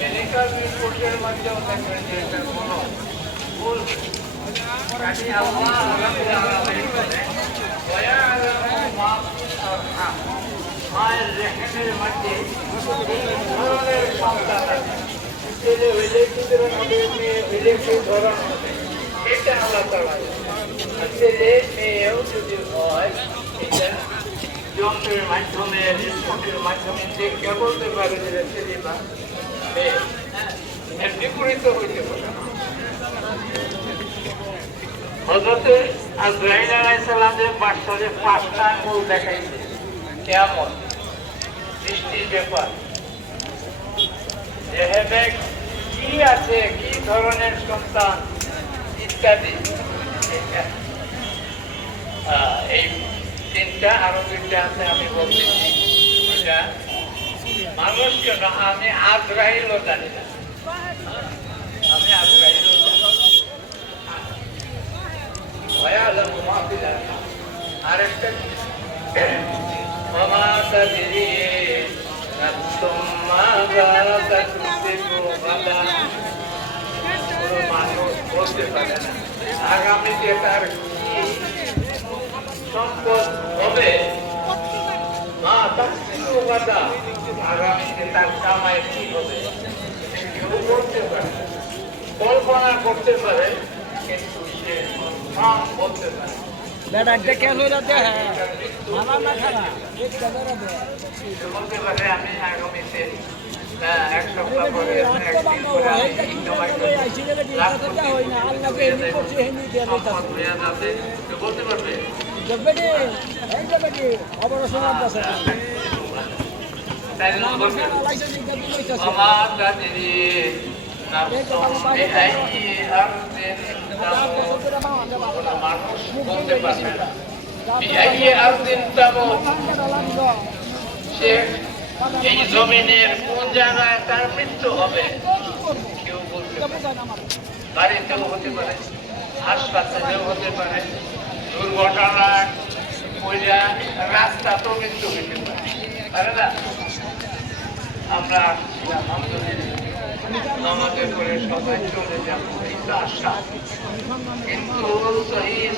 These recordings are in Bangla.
মেডিকেল রিপোর্টের মাধ্যমে দেখবেন যে এটা কোনো ভুল কাজে আল্লাহ মায়ের রেহেমের মধ্যে এই ধরনের সন্তান আছে ছেলে হইলে সুতরাং হবে মেয়ে হইলে সেই ধরন হবে এটা আল্লাহ তাআলা আর ছেলে মেয়েও যদি হয় এটা যন্ত্রের মাধ্যমে রিপোর্টের মাধ্যমে দেখে বলতে পারে যে ছেলে বা মেয়ে এর বিপরীত হইতে পারে হযরত আজরাইল আলাইহিস সালামের বাসারে 5টা আঙ্গুল দেখাইছে কিয়ামত সৃষ্টির ব্যাপার যেহেবে কি আছে কি ধরনের সন্তান ইত্যাদি এই তিনটা আরো দুইটা আছে আমি বলতেছি এটা মানুষকে না আমি আজরাইলও জানি না আমি আজরাইলও ويعلم ما في الأرحام আরেকটা وما تدري نفس ماذا تكسب غدا কোনো মানুষ বলতে পারে না আগামীতে তার কি সম্পদ হবে মা তাকসিবু গাদা আগামীতে তার কামাই কি হবে কেউ বলতে পারে কল্পনা করতে পারে কিন্তু সে বলতে পারে বেটা দেখে লইরা দেখে মানা না খানা এক জায়গা দে বলতে পারে আমি আগামীতে এক সপ্তাহ পরে একদিন পরে বলতে পারবে আমার কাজেরই মানুষ বলতে পারবে না সে এই জমিনের কোন জায়গায় তার মৃত্যু হবে কেউ বলতে পারে বাড়িতেও হতে পারে হাসপাতালেও হতে পারে দুর্ঘটনায় রাস্তাতেও মৃত্যু হতে পারে না আমরা আমাদের করে সবাই চলে যাবো এই তো আশা কিন্তু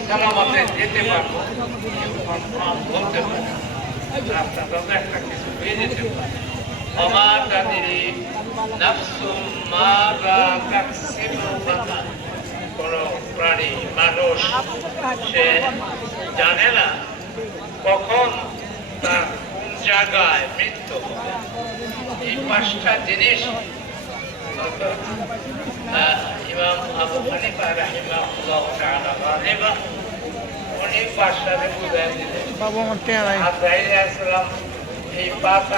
সালামতে যেতে পারবো বলতে পারে রাস্তাটাও একটা কিছু হয়ে যেতে পারে আমার কাদেরই নাফসুম মাযা তাকসিবু গাদা কোন প্রাণী মানুষ সে জানে না কখন তার কোন জায়গায় মৃত্যু হবে এই 5টা জিনিস ইমাম আবু হানিফা রাহিমাহুল্লাহ তাআলা গালিবা উনি 5টাকে বুঝাই দিলেন আজরাইল আলাইহিস সালাম এই 5